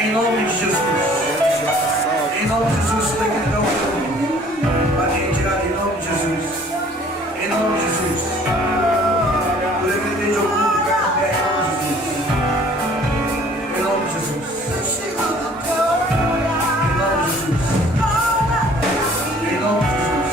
Em nome de Jesus. Em nome de Jesus, isso daqui não é um para quem tirar em nome de Jesus. Em nome de Jesus. Por depender de algum lugar, em nome de Jesus. Em nome de Jesus. Em nome de Jesus. Em nome de Jesus.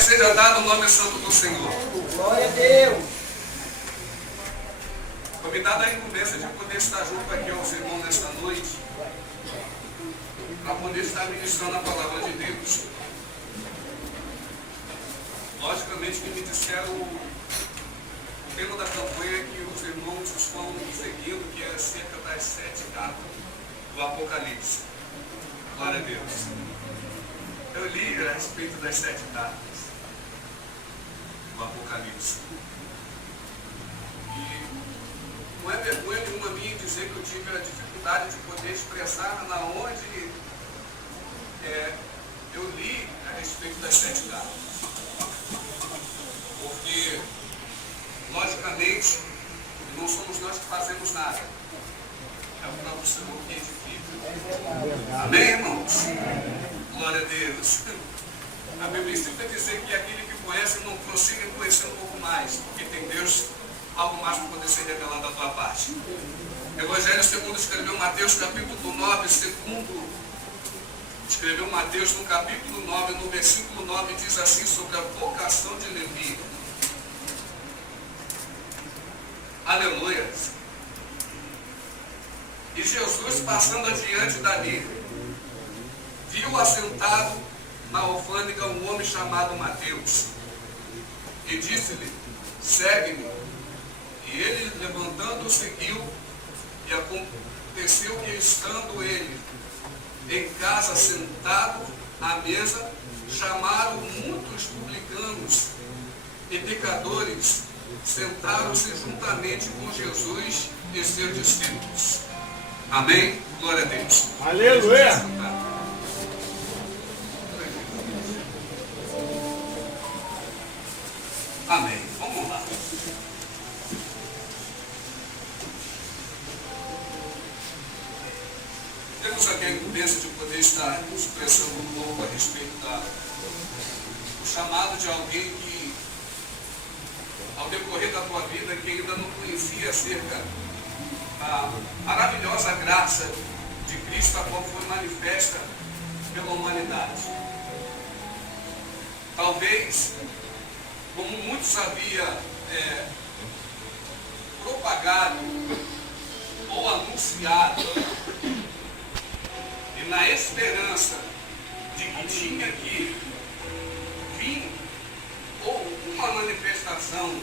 Seja dado o nome santo do Senhor. Glória a Deus. Foi me dada a incumbência de poder estar junto aqui aos irmãos nesta noite, para poder estar ministrando a palavra de Deus. Logicamente que me disseram o tema da campanha que os irmãos estão seguindo, que é acerca das 7 cartas do Apocalipse. Glória a Deus. Eu li a respeito das 7 cartas do Apocalipse. E não é vergonha nenhuma minha dizer que eu tive a dificuldade de poder expressar na onde eu li a respeito das 7 cartas. Porque, logicamente, não somos nós que fazemos nada. É o próprio Senhor que edifica. Amém, irmãos? Glória a Deus. A Bíblia sempre dizer que aquele que conhece não prossiga em conhecer um pouco mais, porque tem Deus algo mais para poder ser revelado da tua parte. Evangelho segundo escreveu Mateus capítulo 9, segundo escreveu Mateus no capítulo 9, no versículo 9, diz assim sobre a vocação de Levi. Aleluia. E Jesus, passando adiante dali, viu assentado na alfândega um homem chamado Mateus, e disse-lhe: segue-me. E ele, levantando, seguiu, e aconteceu que, estando ele em casa sentado à mesa, chamaram muitos publicanos e pecadores, sentaram-se juntamente com Jesus e seus discípulos. Amém? Glória a Deus. Aleluia! Amém. Vamos lá. Temos aqui a incumbência de poder estar expressando um pouco a respeito do chamado de alguém que, ao decorrer da tua vida, que ainda não conhecia acerca da maravilhosa graça de Cristo, a qual foi manifesta pela humanidade. Talvez, como muitos havia propagado ou anunciado, e na esperança de que tinha que vir alguma manifestação,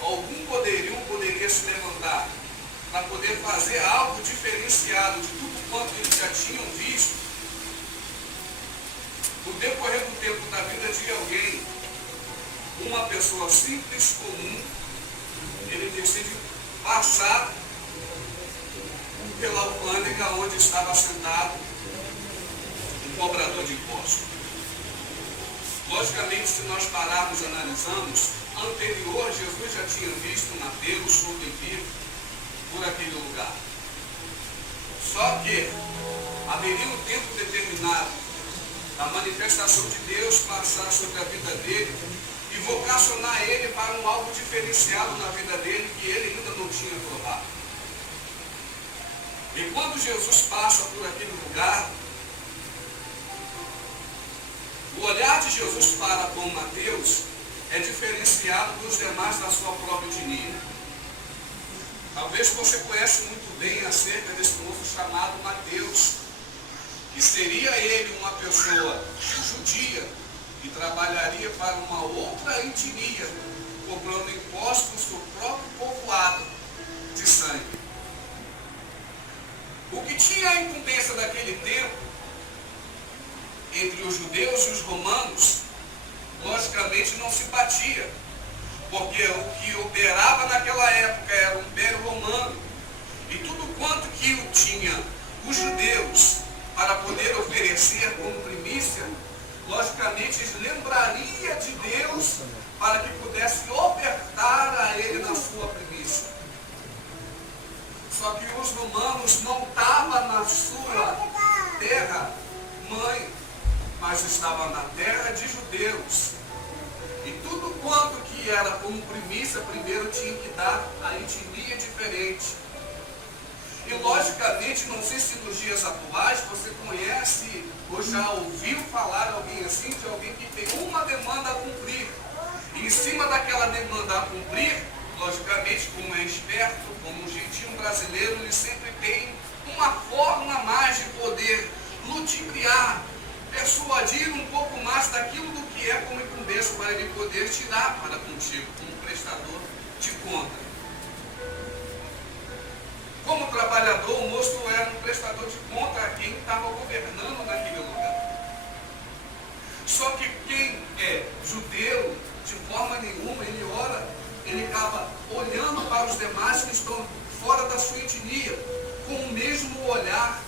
algum poderia se levantar para poder fazer algo diferenciado de tudo quanto eles já tinham visto. No decorrer do tempo da vida de alguém, uma pessoa simples, comum, ele decide passar pela alfândega onde estava sentado um cobrador de impostos. Logicamente, se nós pararmos e analisarmos, anterior, Jesus já tinha visto Mateus sobreviver por aquele lugar. Só que haveria um tempo determinado da manifestação de Deus passar sobre a vida dele e vocacionar ele para um algo diferenciado na vida dele que ele ainda não tinha provado. E quando Jesus passa por aquele lugar, o olhar de Jesus para com Mateus é diferenciado dos demais da sua própria etnia. Talvez você conhece muito bem acerca desse moço chamado Mateus, que seria ele uma pessoa judia que trabalharia para uma outra etnia, cobrando impostos do seu próprio povoado de sangue. O que tinha a incumbência daquele tempo entre os judeus e os romanos, logicamente não se batia, porque o que operava naquela época era o Império Romano, e tudo quanto que tinha os judeus para poder oferecer como primícia, logicamente eles lembrariam de Deus para que pudesse ofertar a ele na sua primícia. Só que os romanos não estavam na sua terra mãe, mas estavam na terra de judeus. E tudo quanto que era como primícia, primeiro tinha que dar a etnia diferente. E logicamente, não sei se nos dias atuais você conhece ou já ouviu falar alguém assim, de alguém que tem uma demanda a cumprir. E em cima daquela demanda a cumprir, logicamente, como é esperto, como um jeitinho brasileiro, ele sempre tem uma forma a mais de poder ludibriar, persuadir um pouco mais daquilo do que é como incumbência para ele poder tirar para contigo, como prestador de conta. Como trabalhador, o moço era um prestador de conta a quem estava governando naquele lugar. Só que quem é judeu, de forma nenhuma, ele acaba olhando para os demais que estão fora da sua etnia, com o mesmo olhar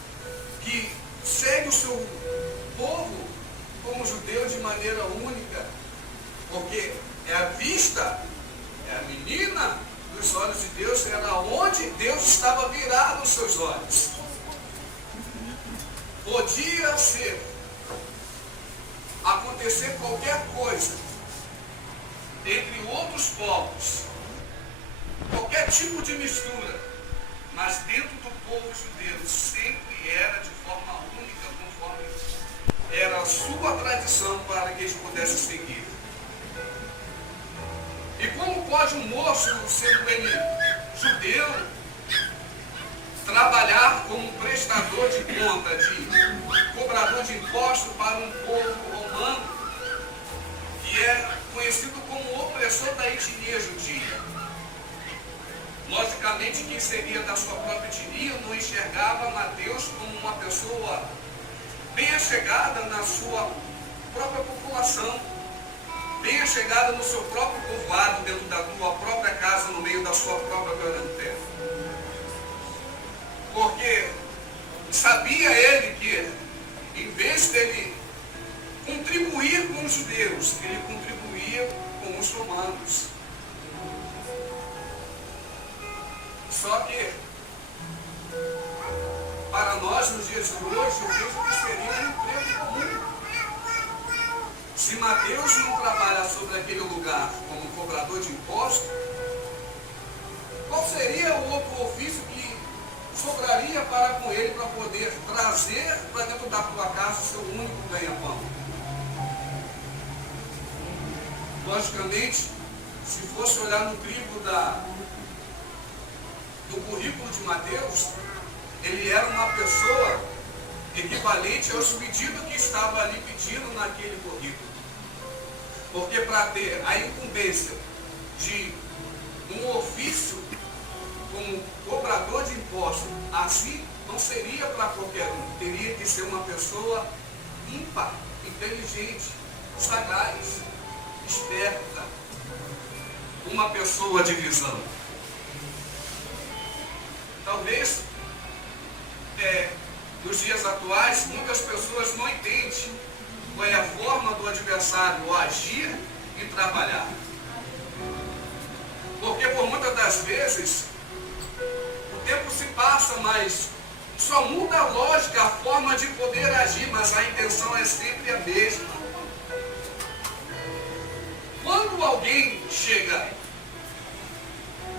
que segue o seu povo como judeu de maneira única, porque é a vista, é a menina dos olhos de Deus, era onde Deus estava virado os seus olhos. Podia acontecer qualquer coisa entre outros povos, qualquer tipo de mistura, mas dentro do povo judeu sempre era de forma única, conforme era a sua tradição para que eles pudessem seguir. E como pode um moço, sendo ele judeu, trabalhar como prestador de conta, de cobrador de impostos para um povo romano, que é conhecido como opressor da etnia judia? Logicamente, quem seria da sua própria etnia não enxergava Mateus como uma pessoa bem achegada na sua própria população, bem achegada no seu próprio povoado, dentro da sua própria casa, no meio da sua própria parentela. Porque sabia ele que, em vez dele contribuir com os judeus, ele contribuía com os romanos. Só que, para nós, nos dias de hoje, eu vejo que seria um emprego comum. Se Mateus não trabalha sobre aquele lugar como cobrador de imposto, qual seria o outro ofício que sobraria para com ele para poder trazer para dentro da tua casa o seu único ganha-pão? Logicamente, se fosse olhar no crivo do currículo de Mateus, ele era uma pessoa equivalente aos pedidos que estava ali pedindo naquele currículo. Porque para ter a incumbência de um ofício como cobrador de impostos, assim não seria para qualquer um. Teria que ser uma pessoa ímpar, inteligente, sagaz, esperta, uma pessoa de visão. Talvez nos dias atuais muitas pessoas não entendem qual é a forma do adversário agir e trabalhar. Porque por muitas das vezes o tempo se passa, mas só muda a lógica, a forma de poder agir, mas a intenção é sempre a mesma. Quando alguém chega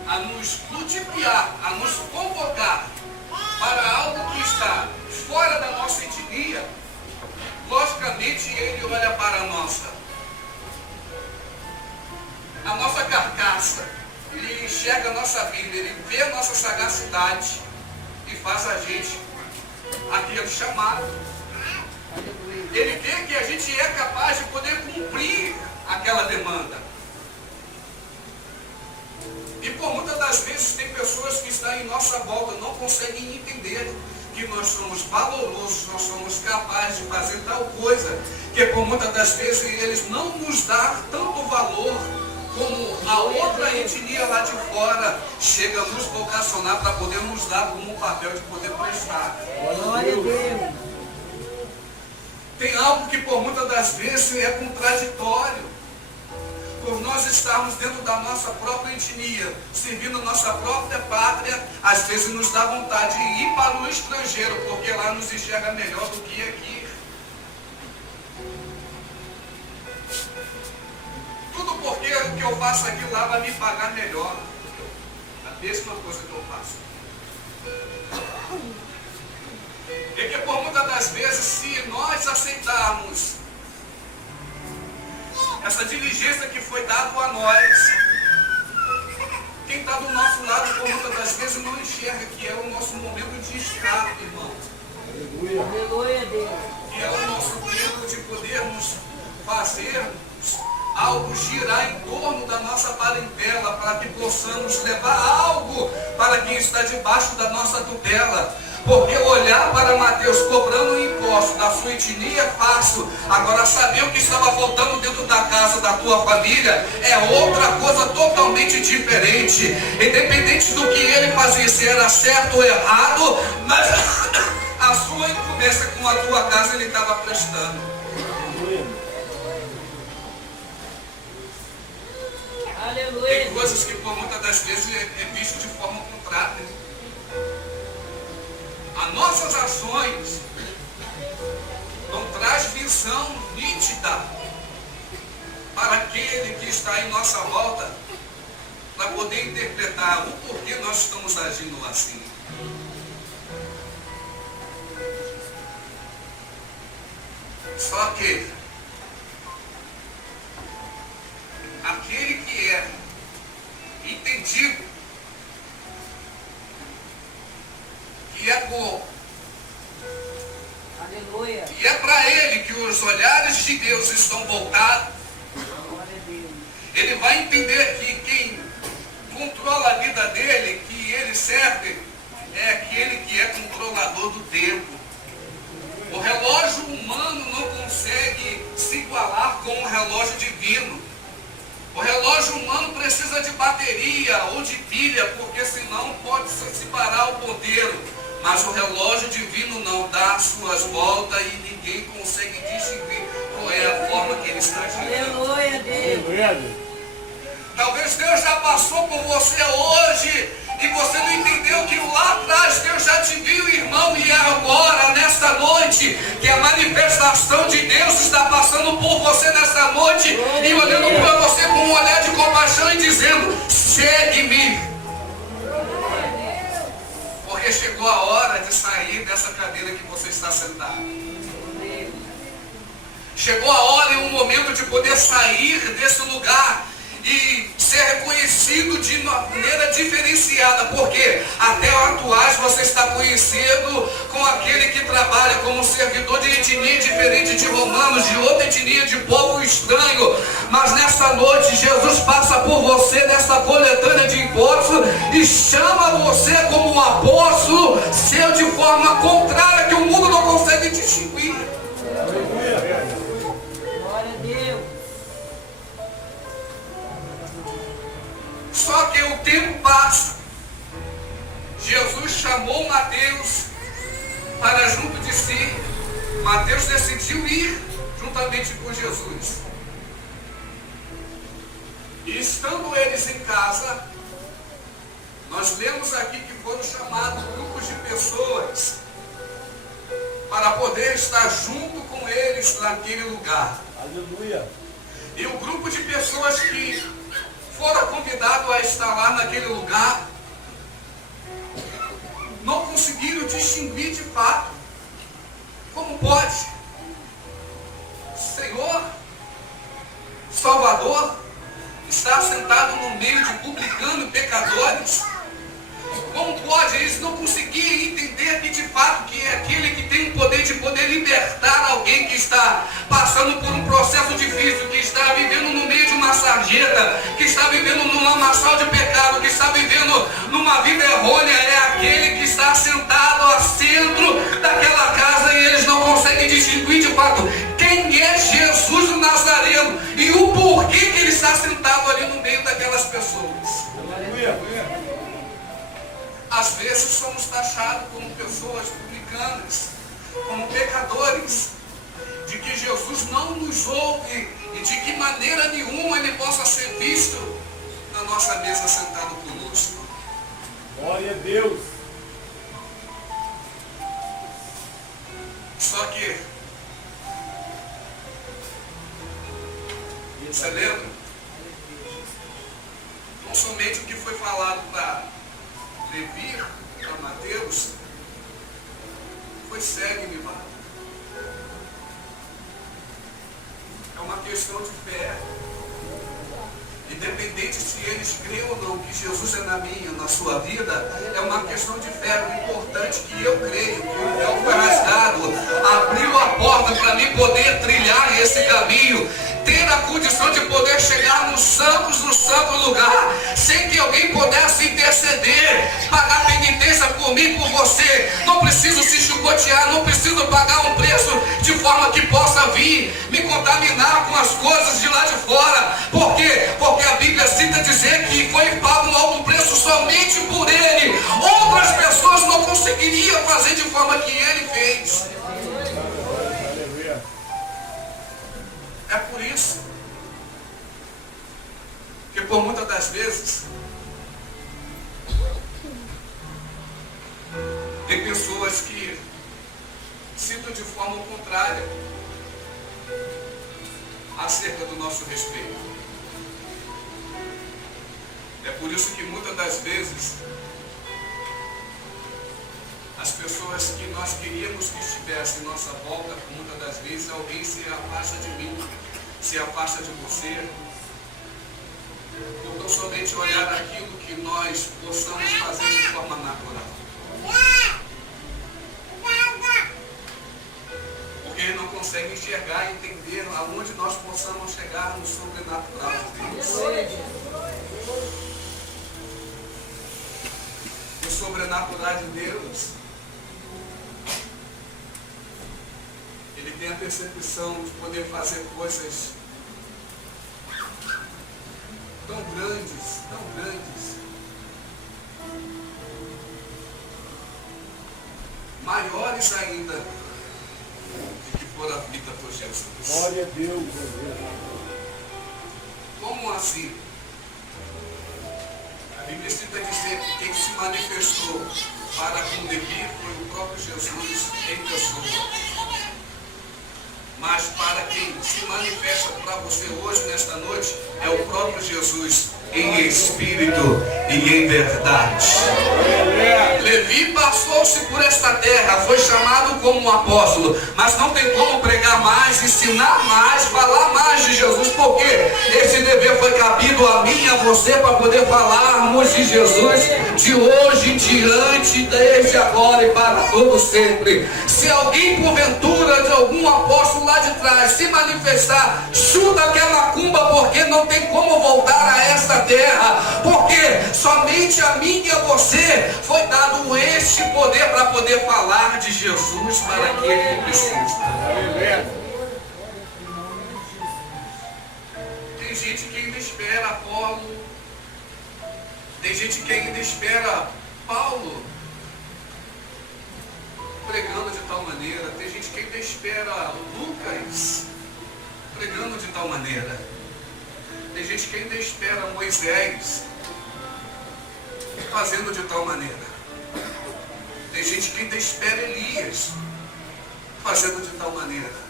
a nos ludibriar, a nos convocar para algo que está fora da nossa etnia, logicamente ele olha para a nossa carcaça, ele enxerga a nossa vida, ele vê a nossa sagacidade e faz a gente aquele chamado. Ele vê que a gente é capaz de poder cumprir aquela demanda. E por muitas das vezes tem pessoas que estão em nossa volta, não conseguem entender que nós somos valorosos, nós somos capazes de fazer tal coisa, que por muitas das vezes eles não nos dão tanto valor como a outra etnia lá de fora chega a nos vocacionar para poder nos dar como um papel de poder prestar. Glória a Deus. Tem algo que por muitas das vezes é contraditório. Por nós estarmos dentro da nossa própria etnia, servindo a nossa própria pátria, às vezes nos dá vontade de ir para o estrangeiro, porque lá nos enxerga melhor do que aqui. Tudo porque o que eu faço aqui lá vai me pagar melhor. A mesma coisa que eu faço. É que por muitas das vezes, se nós aceitarmos essa diligência que foi dada a nós, quem está do nosso lado, por muitas das vezes, não enxerga que é o nosso momento de escape, irmão. Aleluia a Deus. Que é o nosso tempo de podermos fazer algo girar em torno da nossa parentela, para que possamos levar algo para quem está debaixo da nossa tutela. Porque olhar para Mateus cobrando o imposto da sua etnia é fácil. Agora saber o que estava faltando dentro da casa da tua família é outra coisa totalmente diferente. Independente do que ele fazia, se era certo ou errado, mas a sua incumbência com a tua casa ele estava prestando. Aleluia. Tem coisas que por muitas das vezes é visto de forma contrária. As nossas ações não traz visão nítida para aquele que está em nossa volta, para poder interpretar o porquê nós estamos agindo assim. Só que aquele que é entendido, que é bom, Aleluia. e é para ele que os olhares de Deus estão voltados, Glória a Deus. ele vai entender que quem controla a vida dele, que ele serve, é aquele que é controlador do tempo. O relógio humano não consegue se igualar com o relógio divino. O relógio humano precisa de bateria ou de pilha, porque senão pode se parar o ponteiro. Mas o relógio divino não dá as suas voltas e ninguém consegue distinguir qual é a forma que ele está girando. Aleluia a Deus. Talvez Deus já passou por você hoje E você não entendeu que lá atrás Deus já te viu, irmão, e agora, nesta noite, que a manifestação de Deus está passando por você nesta noite e olhando para você com um olhar de compaixão e dizendo: segue-me. Porque chegou a hora de sair dessa cadeira que você está sentado. Chegou a hora e um momento de poder sair desse lugar e ser reconhecido de maneira diferenciada, porque até atuais você está conhecido com aquele que trabalha como servidor de etnia diferente de romanos, de outra etnia, de povo estranho. Mas nessa noite Jesus passa por você nessa coletânea de impostos e chama você como um apóstolo seu de forma contrária que o mundo não consegue distinguir. Glória a Deus. Só que o tempo passa. Jesus chamou Mateus para junto de si. Mateus decidiu ir juntamente com Jesus. E estando eles em casa, nós lemos aqui que foram chamados grupos de pessoas para poder estar junto com eles naquele lugar. Aleluia. E o grupo de pessoas que foram convidados a estar lá naquele lugar não conseguiram distinguir de fato. Como pode? Senhor, Salvador, está sentado no meio de publicanos e pecadores. Como pode? Eles não conseguiam entender que de fato que é aquele que tem o poder de poder libertar alguém que está passando por um processo difícil, que está vivendo no meio de uma sarjeta, que está vivendo num lamaçal de pecado, que está vivendo numa vida errônea. É aquele que está sentado ao centro daquela casa e eles não conseguem distinguir de fato quem é Jesus o Nazareno e o porquê que ele está sentado ali no meio daquelas pessoas. Aleluia. Às vezes somos taxados como pessoas publicanas, como pecadores, de que Jesus não nos ouve e de que maneira nenhuma ele possa ser visto na nossa mesa sentado conosco. Glória a Deus. Só que, você lembra? Não somente o que foi falado para Levi, para Mateus, foi segue-me, mano. É uma questão de fé. Independente se eles creem ou não que Jesus é na minha, na sua vida, é uma questão de fé. O importante é que eu creio que o véu foi rasgado, abriu a porta para mim poder trilhar esse caminho, ter a condição de poder chegar nos santos do santo lugar, sem que alguém pudesse interceder, pagar penitência por mim, por você. Não preciso se chicotear, não preciso pagar um preço de forma que possa vir me contaminar com as coisas de lá de fora. Por quê? Porque a Bíblia cita dizer que foi pago um alto preço somente por ele. Outras pessoas não conseguiriam fazer de forma que ele fez. É por isso que por muitas das vezes tem pessoas que citam de forma contrária acerca do nosso respeito. É por isso que muitas das vezes as pessoas que nós queríamos que estivessem em nossa volta, muitas das vezes alguém se afasta de mim, se afasta de você, por tão somente olhar aquilo que nós possamos fazer de forma natural. Porque ele não consegue enxergar e entender aonde nós possamos chegar no sobrenatural de Deus. O sobrenatural de Deus, ele tem a percepção de poder fazer coisas tão grandes, maiores ainda do que foram feitas por Jesus. Glória a Deus. Como assim? A Bíblia cita dizer que quem se manifestou para com Levi foi o próprio Jesus em pessoa. Mas para quem se manifesta para você hoje, nesta noite, é o próprio Jesus em espírito e em verdade. Levi passou-se por esta terra, foi chamado como um apóstolo, mas não tem como pregar mais, ensinar mais, falar mais de Jesus, porque esse dever foi cabido a mim e a você para poder falarmos de Jesus de hoje em diante, desde agora e para todo sempre. Se alguém porventura de algum apóstolo lá de trás se manifestar, chuta aquela macumba, porque não tem como voltar a esta terra, porque somente a mim e a você foi dado este poder para poder falar de Jesus para aquele que precisa. Tem gente que ainda espera Apolo, tem gente que ainda espera Paulo pregando de tal maneira, tem gente que ainda espera Lucas pregando de tal maneira, tem gente que ainda espera Moisés fazendo de tal maneira, tem gente que ainda espera Elias fazendo de tal maneira.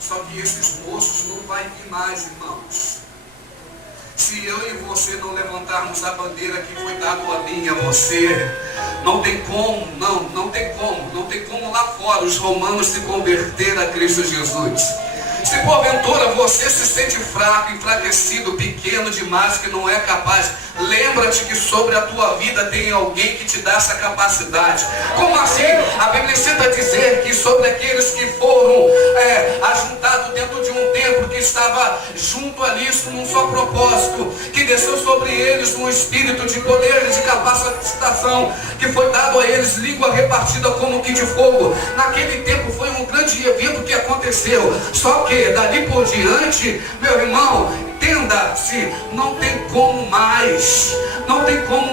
Só que esses moços não vai vir mais, irmãos, se eu e você não levantarmos a bandeira que foi dada a mim e a você. Não tem como, não tem como lá fora os romanos se converter a Cristo Jesus. Se porventura você se sente fraco, enfraquecido, pequeno demais, que não é capaz, lembra-te que sobre a tua vida tem alguém que te dá essa capacidade. Como assim? A Bíblia cita dizer que sobre aqueles que foram ajuntados dentro de um templo, que estava junto ali num só propósito, que desceu sobre eles um espírito de poder e de capacitação, que foi dado a eles língua repartida como que de fogo. Naquele tempo foi um grande evento que aconteceu. Só que dali por diante, meu irmão, entenda-se, não tem como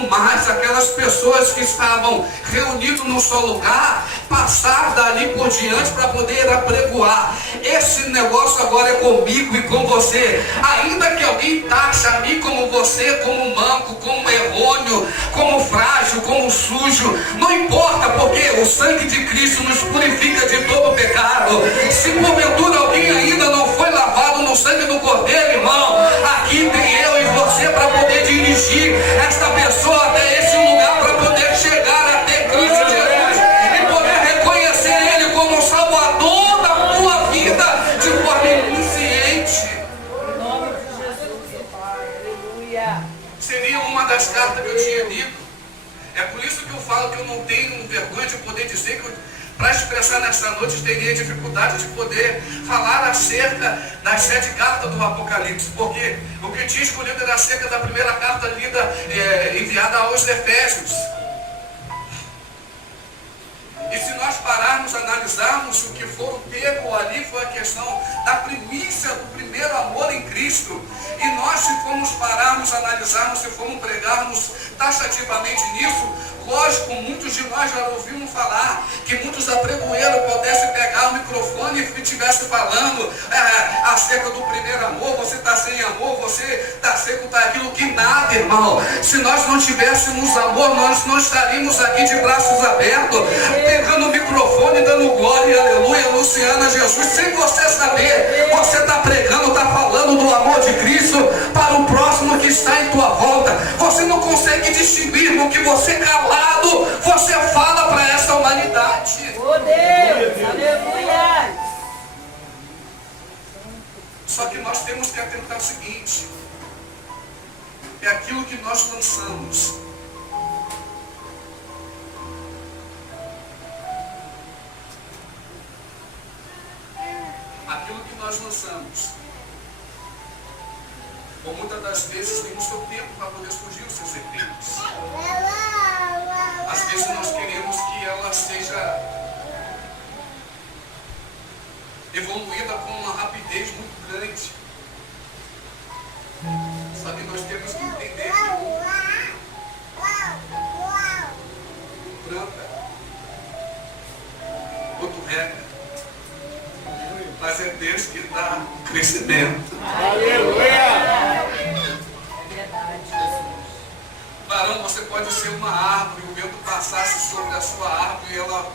mais aquelas pessoas que estavam reunidas num só lugar passar dali por diante para poder apregoar. Esse negócio agora é comigo e com você. Ainda que alguém taxe a mim como você, como manco, como errôneo, como frágil, como sujo, não importa, porque o sangue de Cristo nos purifica de todo pecado. Se porventura alguém ainda não foi lavado no sangue do Cordeiro, irmão, aqui tem eu e você para poder dirigir esta pessoa até esse lugar, para poder chegar até Cristo Jesus e poder reconhecer Ele como Salvador da tua vida de forma inconsciente. Em nome de Jesus, Pai. Aleluia. Seria uma das cartas que eu tinha lido. É por isso que eu falo que eu não tenho vergonha de poder dizer que para expressar nesta noite teria dificuldade de poder falar acerca das 7 cartas do Apocalipse, porque o que eu tinha escolhido era acerca da primeira carta lida, enviada aos Efésios. E se nós pararmos, analisarmos o que for pego ali, foi a questão da primícia do primeiro amor em Cristo. E nós, se formos pararmos, analisarmos, se formos pregarmos taxativamente nisso, lógico, muitos de nós já ouvimos falar que muitos apregoeiros pudessem pegar o microfone e estivesse falando acerca do primeiro amor. Você está sem amor, você está seco, está aquilo, que nada, irmão. Se nós não tivéssemos amor, nós não estaríamos aqui de braços abertos, pegando o microfone, dando glória e aleluia, anunciando a Jesus, sem você saber. Você está pregando, está falando do amor de Cristo para o próximo que está em tua volta. Você não consegue distinguir no que você calado, você fala para essa humanidade. Oh Deus, aleluia. Só que nós temos que atentar o seguinte: é aquilo que nós lançamos. Aquilo que nós lançamos, ou muitas das vezes tem o seu tempo para poder surgir os seus efeitos. Às vezes nós queremos que ela seja evoluída com uma rapidez muito grande. Só que nós temos que entender que planta, outro rega, mas é Deus que dá crescimento. Aleluia! É verdade, Jesus. Varão, você pode ser uma árvore, o vento passasse sobre a sua árvore e ela,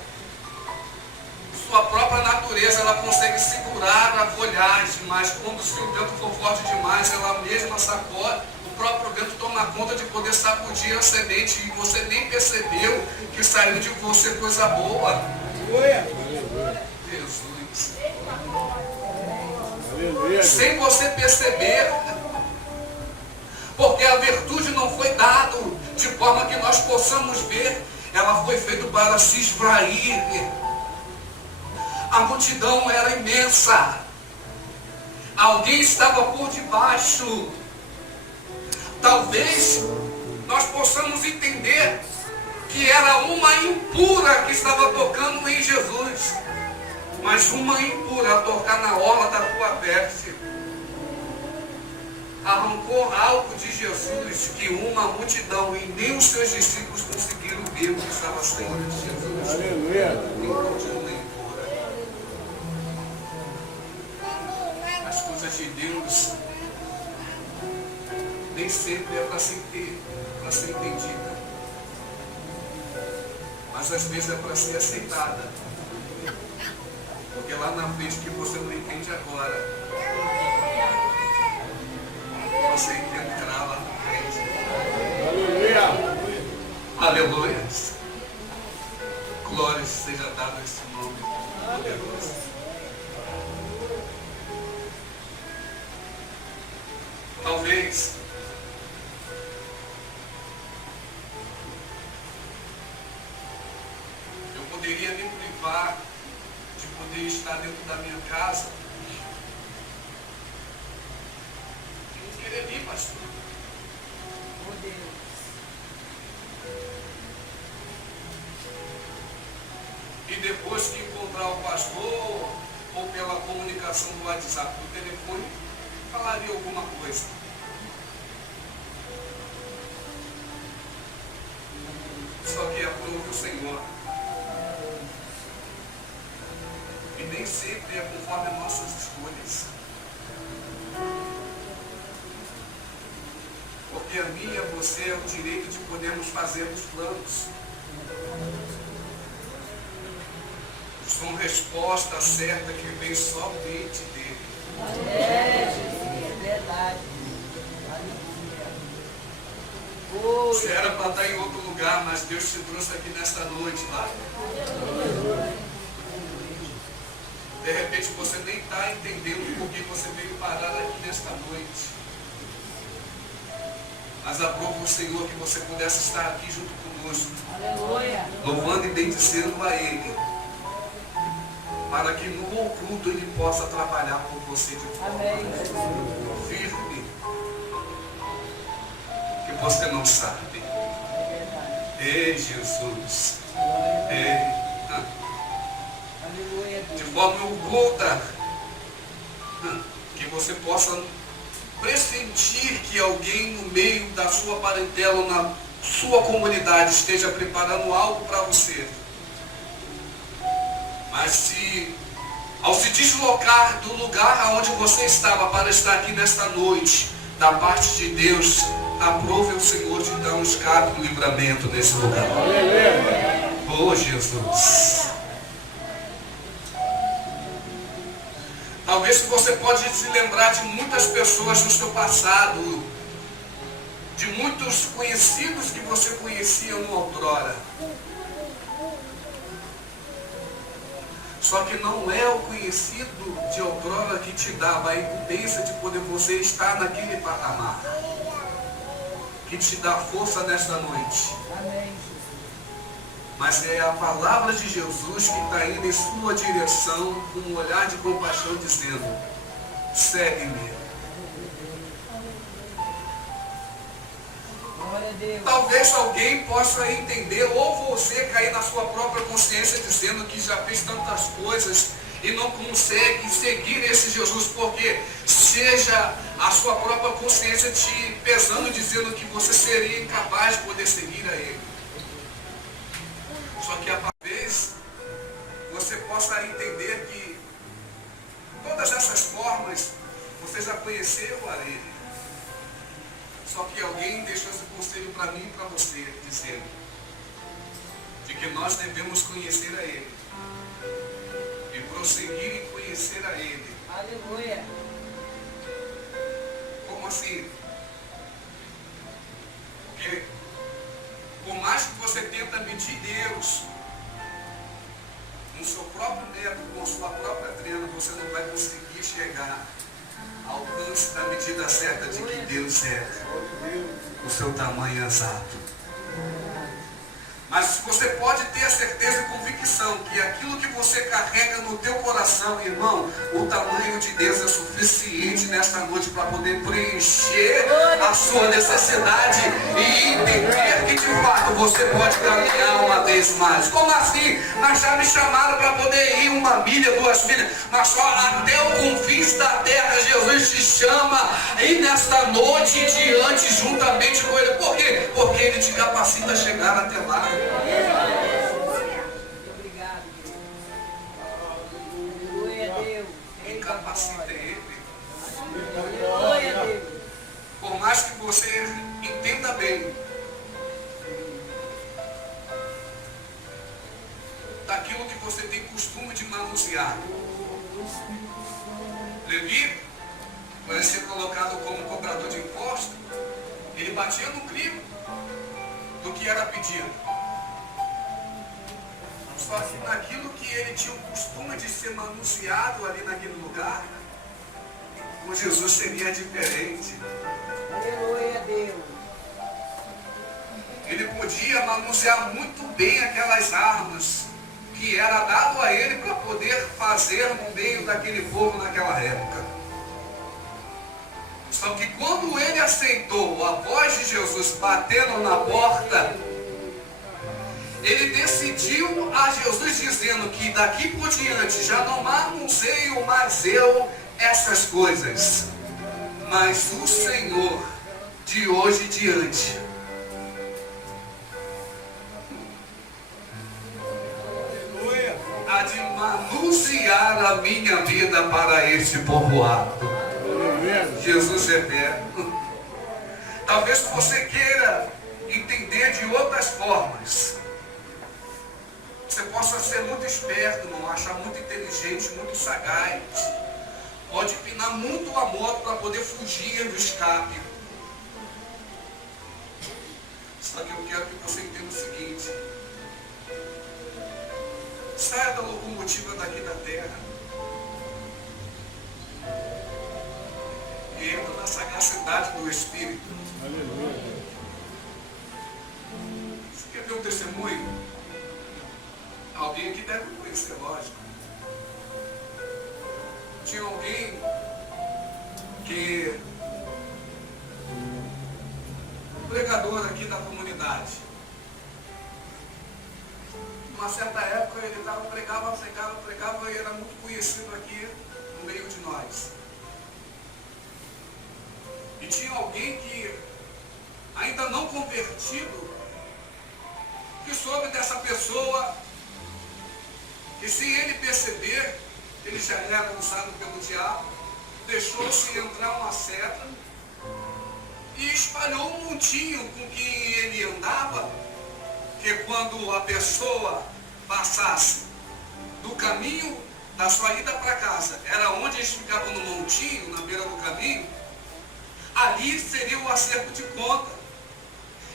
sua própria natureza, ela consegue segurar a folhagem, mas quando se o vento for forte demais, ela mesma sacode, o próprio vento toma conta de poder sacudir a semente e você nem percebeu que saiu de você coisa boa. Jesus. Sem você perceber, porque a virtude não foi dada de forma que nós possamos ver, ela foi feita para se esvair. A multidão era imensa, alguém estava por debaixo. Talvez nós possamos entender que era uma impura que estava tocando em Jesus, mas uma impura a tocar na orla da tua veste arrancou algo de Jesus que uma multidão e nem os seus discípulos conseguiram ver o que estava saindo de Jesus. Aleluia. Continua impura. As coisas de Deus nem sempre é para ser entendida, mas às vezes é para ser aceitada, porque lá na frente que você não entende agora, você entenderá lá na frente. Aleluia. Aleluia. Glória seja dada a esse nome poderoso. Talvez eu poderia me privar de poder estar dentro da minha casa e não querer vir, pastor. E depois que encontrar o pastor, ou pela comunicação do WhatsApp, do telefone, falaria alguma coisa. Só que aprove o Senhor. E nem sempre é conforme as nossas escolhas. Porque a mim e a você é o direito de podermos fazer os planos. São resposta certa que vem somente dele. É, Jesus, é verdade. Você era para estar em outro lugar, mas Deus te trouxe aqui nesta noite, lá. De repente você nem está entendendo por que você veio parar aqui nesta noite. Mas aprova o Senhor que você pudesse estar aqui junto conosco. Aleluia. Louvando e bendizendo a Ele. Para que no oculto Ele possa trabalhar por você de forma firme. Que você não sabe. Ei, Jesus. Ei. De forma oculta. Que você possa pressentir que alguém no meio da sua parentela ou na sua comunidade esteja preparando algo para você. Mas ao se deslocar do lugar onde você estava para estar aqui nesta noite, da parte de Deus, aprove o Senhor de dar um escape, um livramento nesse lugar. Oh, Jesus. Talvez você pode se lembrar de muitas pessoas no seu passado, de muitos conhecidos que você conhecia no outrora. Só que não é o conhecido de outrora que te dava a incumbência de poder você estar naquele patamar, que te dá força nesta noite. Amém. Mas é a palavra de Jesus que está indo em sua direção com um olhar de compaixão dizendo: segue-me. Glória a Deus. Talvez alguém possa entender, ou você cair na sua própria consciência dizendo que já fez tantas coisas e não consegue seguir esse Jesus, porque seja a sua própria consciência te pesando, dizendo que você seria incapaz de poder seguir a Ele. Só que talvez você possa entender que todas essas formas você já conheceu a Ele. Só que alguém deixou esse conselho para mim e para você, dizendo de que nós devemos conhecer a Ele e prosseguir em conhecer a Ele. Aleluia. Como assim? Porque por mais que você tenta medir Deus no seu próprio método, com a sua própria treina, você não vai conseguir chegar ao alcance da medida certa de que Deus é, o seu tamanho exato. Mas você pode ter a certeza e convicção que aquilo que você carrega no teu coração, irmão, o tamanho de Deus é suficiente nesta noite para poder preencher a sua necessidade e entender que de fato você pode caminhar uma vez mais. Como assim? Mas já me chamaram para poder ir 1 milha, 2 milhas, mas só até o confins da terra Jesus te chama e nesta noite diante juntamente com Ele. Por quê? Porque Ele te capacita a chegar até lá. Obrigado, Deus. Aleluia, Deus. Quem capacita é Ele. Aleluia, Deus. Por mais que você entenda bem daquilo que você tem costume de manusear. Levi, para ser colocado como cobrador de imposto, ele batia no crivo do que era pedido. Só que naquilo que ele tinha o costume de ser manuseado ali naquele lugar, com Jesus seria diferente. Aleluia, Deus. Ele podia manusear muito bem aquelas armas que era dado a ele para poder fazer no meio daquele povo naquela época. Só que quando ele aceitou a voz de Jesus batendo na porta, ele decidiu a Jesus dizendo que daqui por diante já não manuseio mais eu essas coisas, mas o Senhor de hoje em diante. Há de manusear a minha vida para este povoado. Jesus é eterno. Talvez você queira entender de outras formas. Você possa ser muito esperto, irmão, achar muito inteligente, muito sagaz. Pode pinar muito a moto para poder fugir do escape. Só que eu quero que você entenda o seguinte. Saia da locomotiva daqui da terra. E entra na sagacidade do Espírito. Você quer ver um testemunho? Alguém aqui deve conhecer, lógico. Tinha alguém que... pregador aqui da comunidade. Numa certa época ele pregava e era muito conhecido aqui no meio de nós. E tinha alguém que, ainda não convertido, que soube dessa pessoa, que sem ele perceber, ele já era usado pelo diabo, deixou-se entrar uma seta e espalhou um montinho com quem ele andava, que quando a pessoa passasse do caminho da sua ida para casa, era onde eles ficavam no montinho, na beira do caminho, ali seria o acerto de conta.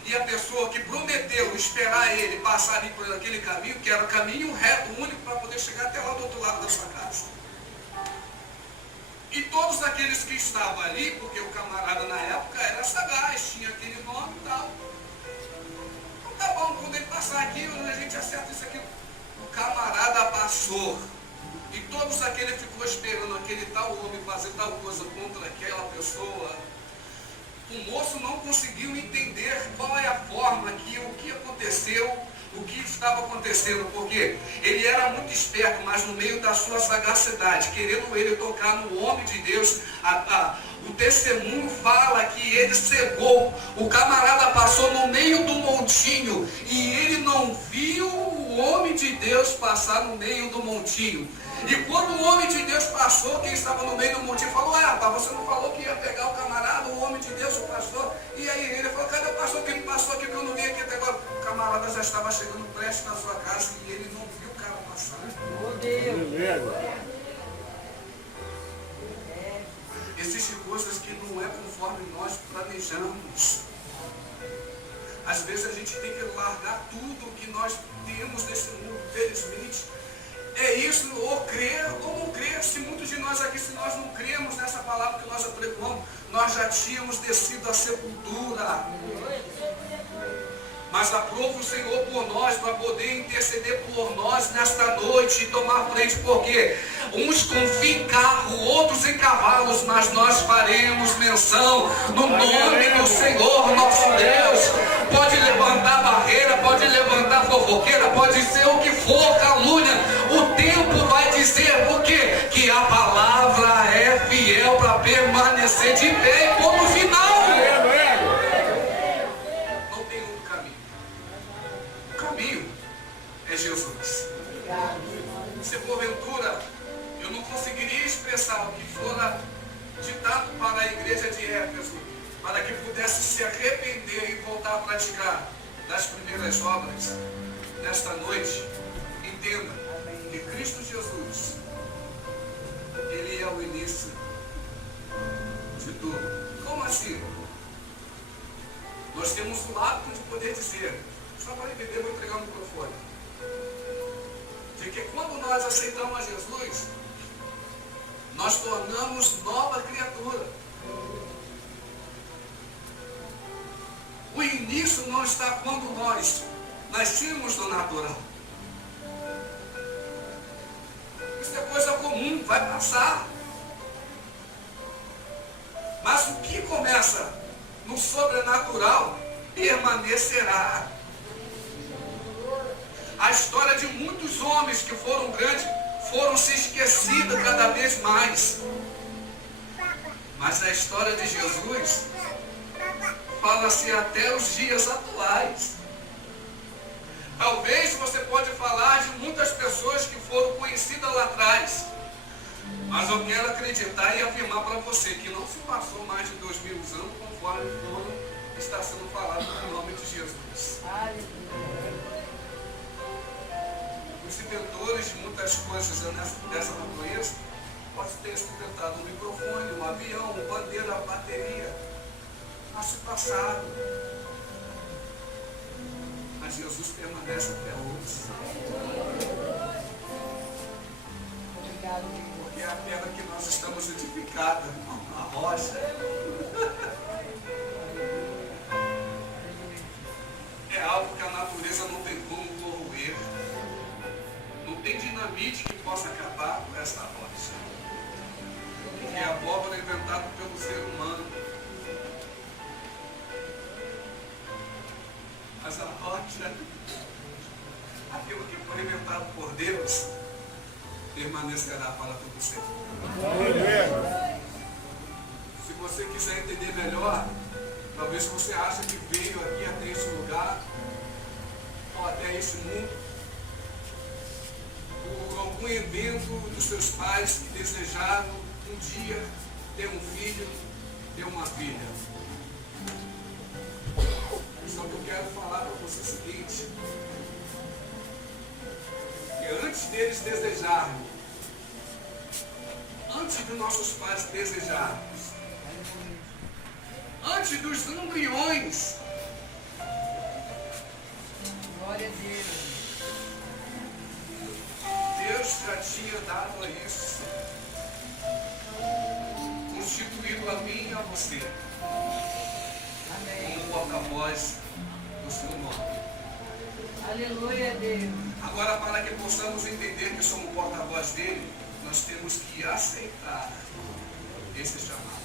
E a pessoa que prometeu esperar ele passar ali por aquele caminho, que era o caminho reto, único, para poder chegar até lá do outro lado da sua casa. E todos aqueles que estavam ali, porque o camarada na época era sagaz, tinha aquele nome e tal. Então tá bom, quando ele passar aqui, a gente acerta isso aqui. O camarada passou. E todos aqueles ficou esperando aquele tal homem fazer tal coisa contra aquela pessoa. O moço não conseguiu entender qual é a forma que o que aconteceu, o que estava acontecendo, porque ele era muito esperto, mas no meio da sua sagacidade, querendo ele tocar no homem de Deus, o testemunho fala que ele cegou. O camarada passou no meio do montinho e ele não viu o homem de Deus passar no meio do montinho. E quando o homem de Deus passou, quem estava no meio do montinho falou: Mas você não falou que ia pegar o camarada, o homem de Deus, o pastor. E aí ele falou, cadê o pastor que me passou aqui, que eu não vi aqui até agora? O camarada já estava chegando prestes na sua casa e ele não viu o cara passar. Oh, Deus. Existem coisas que não é conforme nós planejamos. Às vezes a gente tem que largar tudo que nós temos nesse mundo, felizmente. É isso, ou crer ou não crer. Se muitos de nós aqui, se nós não cremos nessa palavra que nós apregamos, nós já tínhamos descido à sepultura. Mas aprova o Senhor por nós, para poder interceder por nós nesta noite e tomar frente, porque uns confiam em carro, outros em cavalos, mas nós faremos menção no nome do Senhor nosso Deus. Pode levantar barreira, pode levantar fofoqueira, pode ser o que for, calúnia. O tempo vai dizer o quê? Que a palavra é fiel para permanecer de pé e ponto final. Não tem outro caminho. O caminho é Jesus. Se porventura eu não conseguiria expressar o que fora ditado para a igreja de Éfeso, para que pudesse se arrepender e voltar a praticar das primeiras obras, nesta noite, entenda que Cristo Jesus, Ele é o início de tudo. Como assim? Nós temos o hábito de poder dizer, só para entender, vou entregar o microfone, de que quando nós aceitamos a Jesus, nós tornamos nova criatura. O início não está quando nós nascemos do natural. Isso é coisa comum, vai passar. Mas o que começa no sobrenatural permanecerá. A história de muitos homens que foram grandes foram se esquecidas cada vez mais. Mas a história de Jesus fala-se até os dias atuais. Talvez você pode falar de muitas pessoas que foram conhecidas lá atrás. Mas eu quero acreditar e afirmar para você que não se passou mais de 2000 anos conforme está sendo falado no nome de Jesus. Os inventores de muitas coisas dessa natureza podem ter inventado um microfone, um avião, uma bandeira, uma bateria. Mas se passaram. Mas Jesus permanece até hoje. Porque é a pedra que nós estamos edificados, a rocha. É algo que a natureza não tem como corroer. Não tem dinamite que possa acabar com essa rocha. Porque a abóbora é inventada pelo ser humano. Mas a rocha, aquilo que foi inventado por Deus, permanecerá para todo sempre. Se você quiser entender melhor, talvez você ache que veio aqui até esse lugar, ou até esse mundo, por algum evento dos seus pais que desejaram um dia ter um filho, ter uma filha. Só que eu quero falar para você o seguinte, que antes deles desejarem, antes dos nossos pais desejarmos, antes dos embriões, Glória a Deus. Deus já tinha dado a isso, constituído a mim e a você, Amém. como porta-voz do seu nome. Aleluia, Deus. Agora, para que possamos entender que somos porta-voz dele, nós temos que aceitar esse chamado.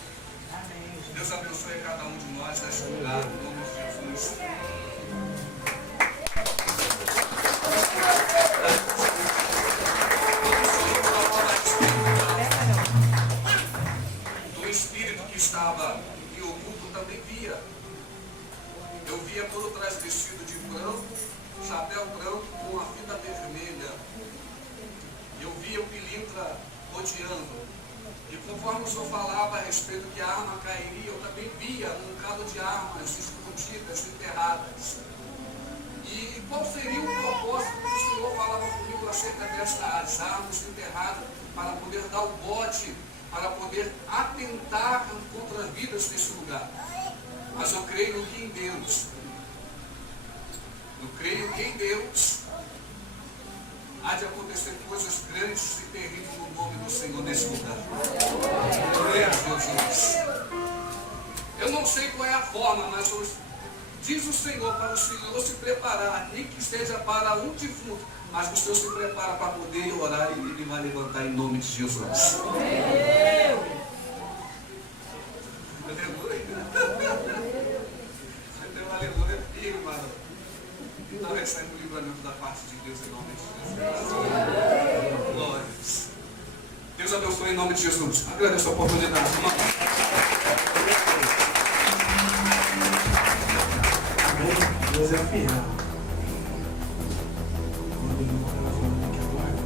Amém. Deus abençoe cada um de nós neste lugar, no nome de Jesus. Do espírito que estava em oculto também via. Eu via todo transvestido de branco, chapéu branco com a fita vermelha. Eu via o pilintra rodeando. E conforme quando o Senhor falava a respeito que a arma cairia, eu também via um bocado de armas escondidas, enterradas. E qual seria o propósito que o Senhor falava comigo acerca destas armas enterradas, para poder dar o bote, para poder atentar contra as vidas nesse lugar? Mas eu creio que em Deus, há de acontecer coisas grandes e terríveis no nome do Senhor nesse lugar. Glória a Jesus. Eu não sei qual é a forma, mas diz o Senhor para o Senhor se preparar, nem que seja para um defunto, mas que o Senhor se prepara para poder orar e Ele vai levantar em nome de Jesus. Aleluia. Você tem uma aleluia firme, mano. Então recebe o livramento da parte de Deus em nome de Jesus. Glórias. Deus abençoe em nome de Jesus. Agradeço a oportunidade. Amém? Deus é fiel. Quando Ele mora, nós vamos ter que aguardar.